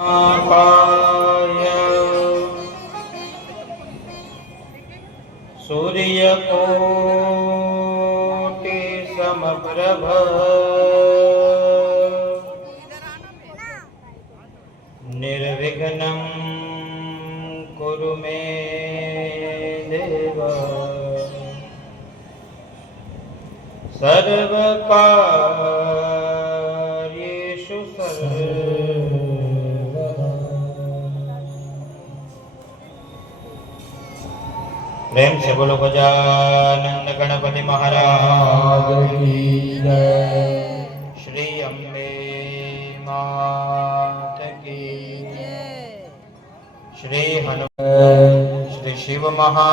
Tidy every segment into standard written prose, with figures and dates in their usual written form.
पाय सूर्यकोटि समप्रभ निर्विघ्नं कुरु मे देव सर्वकार्येषु सर्वदा। प्रेम से बोलो गजानन गणपति महाराज की जय। श्री अम्बे मात की जय। श्री हनुमान श्री शिव महा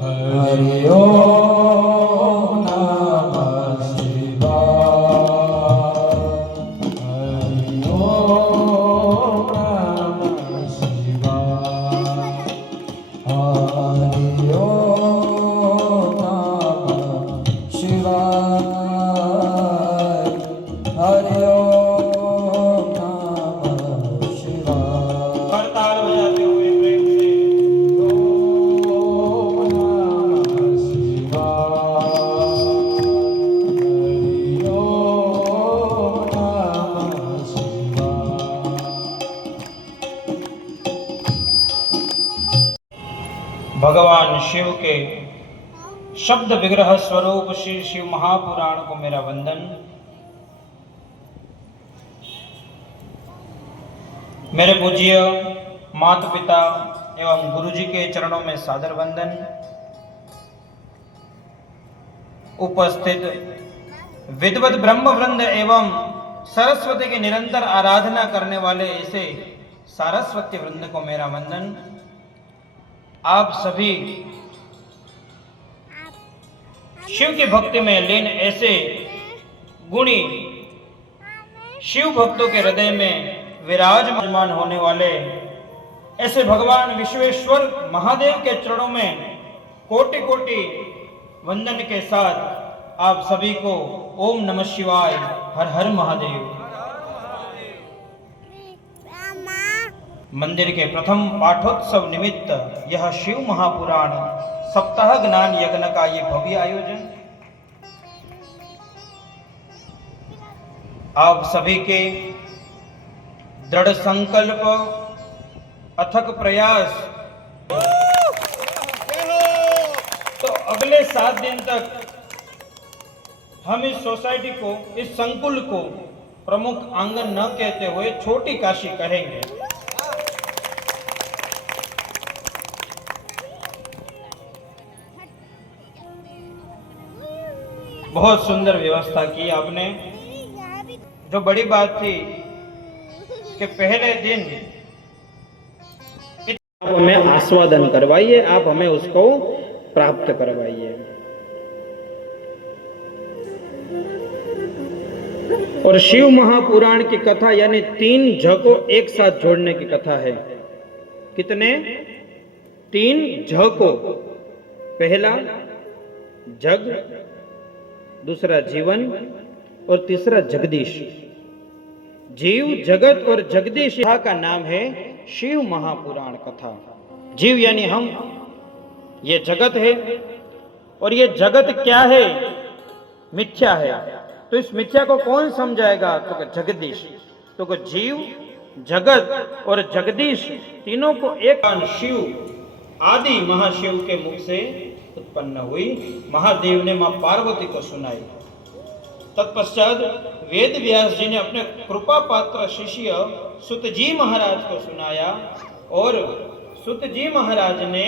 हरि ओम नमः शिवाय। हरि ओम नमः शिवाय। हरि ओम नमः शिवाय। हरि ओम नमः शिवाय। करताल बजाते हुए प्रेम से ओम नमः शिवाय। हरि ओम नमः शिवाय। भगवान शिव के शब्द विग्रह स्वरूप श्री शिव महापुराण को मेरा वंदन। मेरे पूज्य माता पिता एवं गुरु जी के चरणों में सादर वंदन। उपस्थित विद्वत ब्रह्म वृंद एवं सरस्वती की निरंतर आराधना करने वाले ऐसे सारस्वती वृंद को मेरा वंदन। आप सभी शिव की भक्ति में लीन ऐसे गुणी शिव भक्तों के हृदय में विराजमान होने वाले ऐसे भगवान विश्वेश्वर महादेव के चरणों में कोटि कोटि वंदन के साथ आप सभी को ओम नमः शिवाय हर हर महादेव। मंदिर के प्रथम पाठोत्सव निमित्त यह शिव महापुराण सप्ताह ज्ञान यज्ञ का ये भव्य आयोजन आप सभी के दृढ़ संकल्प अथक प्रयास तो अगले 7 दिन तक हम इस सोसाइटी को इस संकुल को प्रमुख आंगन न कहते हुए छोटी काशी कहेंगे। बहुत सुंदर व्यवस्था की आपने। जो बड़ी बात थी कि पहले दिन आप हमें आस्वादन करवाइए, आप हमें उसको प्राप्त करवाइए। और शिव महापुराण की कथा यानी 3 झ को एक साथ जोड़ने की कथा है। कितने? 3 झ को। पहला जग, दूसरा जीवन और तीसरा जगदीश। जीव, जगत और जगदीश का नाम है शिव महापुराण कथा। जीव यानी हम, ये जगत है और ये जगत क्या है? मिथ्या है। तो इस मिथ्या को कौन समझाएगा? तो जगदीश। तो जीव, जगत और जगदीश तीनों को एक शिव आदि महाशिव के मुख से उत्पन्न हुई। महादेव ने मां पार्वती को सुनाई। तत्पश्चात वेद व्यास जी ने अपने कृपा पात्र शिष्य सुत जी महाराज को सुनाया और सुत जी महाराज ने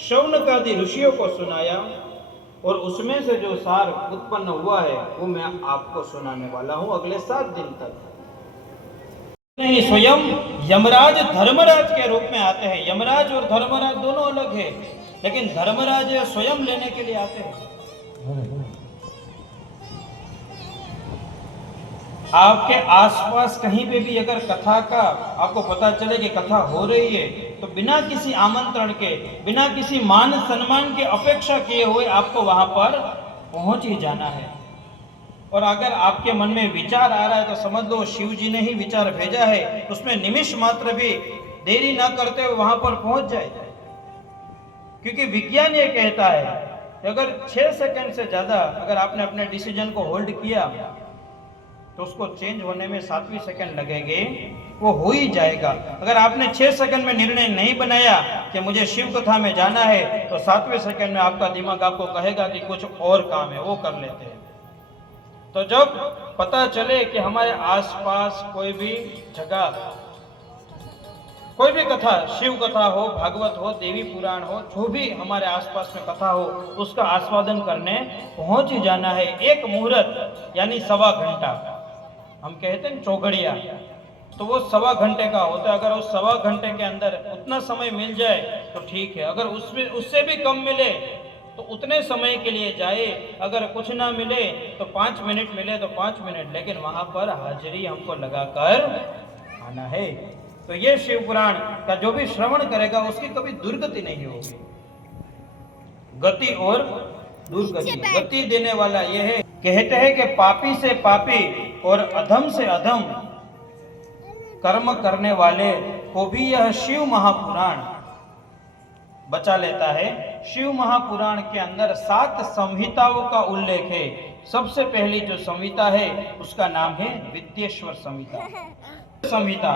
शौनकादि ऋषियों को सुनाया और उसमें से जो सार उत्पन्न हुआ है वो मैं आपको सुनाने वाला हूं अगले 7 दिन तक। नहीं, स्वयं यमराज धर्मराज के रूप में आते हैं। यमराज और धर्मराज दोनों अलग है, लेकिन धर्मराज स्वयं लेने के लिए आते हैं। आपके आसपास कहीं पे भी अगर कथा का आपको पता चले कि कथा हो रही है तो बिना किसी आमंत्रण के, बिना किसी मान सम्मान की अपेक्षा किए हुए आपको वहां पर पहुंच ही जाना है। और अगर आपके मन में विचार आ रहा है तो समझ लो शिव जी ने ही विचार भेजा है, उसमें निमिष मात्र भी देरी ना करते हुए वहां पर पहुंच जाए। क्योंकि विज्ञान ये कहता है कि अगर 6 सेकंड से ज्यादा अगर आपने अपने डिसीजन को होल्ड किया तो उसको चेंज होने में 7वीं सेकंड लगेगी, वो हो ही जाएगा। अगर आपने 6 सेकंड में निर्णय नहीं बनाया कि मुझे शिव कथा में जाना है, तो 7वें सेकंड में आपका दिमाग आपको कहेगा कि कुछ और काम है, वो कर लेते हैं। तो जब पता चले कि हमारे आसपास कोई भी जगह, कोई भी कथा, शिव कथा हो, भागवत हो, देवी पुराण हो, जो भी हमारे आसपास में कथा हो, उसका आस्वादन करने पहुंच ही जाना है। एक मुहूर्त यानी 1.25 घंटा, हम कहते हैं चौघड़िया, तो वो 1.25 घंटे का होता है। अगर उस 1.25 घंटे के अंदर उतना समय मिल जाए तो ठीक है, अगर उसमें उससे भी कम मिले तो उतने समय के लिए जाए, अगर कुछ ना मिले तो 5 मिनट मिले तो 5 मिनट, लेकिन वहां पर हाजिरी हमको लगाकर आना है। तो ये शिव पुराण का जो भी श्रवण करेगा उसकी कभी दुर्गति नहीं होगी। गति और दुर्गति, गति देने वाला ये है। कहते हैं कि पापी से पापी और अधम से अधम कर्म करने वाले को भी यह शिव महापुराण बचा लेता है। शिव महापुराण के अंदर 7 संहिताओं का उल्लेख है। सबसे पहली जो संहिता है उसका नाम है विद्येश्वर संहिता। संहिता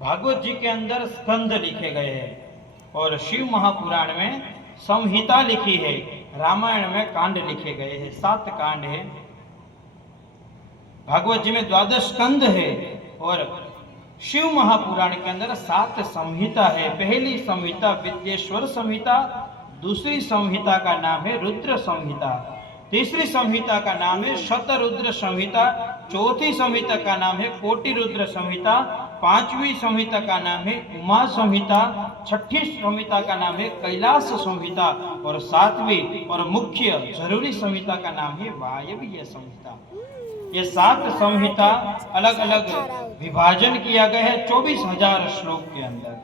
भागवत जी के अंदर स्कंद लिखे गए हैं और शिव महापुराण में संहिता लिखी है। रामायण में कांड लिखे गए हैं, 7 कांड है। भागवत जी में 12 स्कंद है और शिव महापुराण के अंदर 7 संहिता है। पहली संहिता विद्येश्वर संहिता, दूसरी संहिता का नाम है रुद्र संहिता, तीसरी संहिता का नाम है शतरुद्र संहिता, चौथी संहिता का नाम है कोटि रुद्र संहिता, 5वीं संहिता का नाम है उमा संहिता, 6ठी संहिता का नाम है कैलाश संहिता और 7वीं और मुख्य जरूरी संहिता का नाम है वायव्य संहिता। ये 7 संहिता अलग अलग विभाजन किया गया है 24,000 श्लोक के अंदर।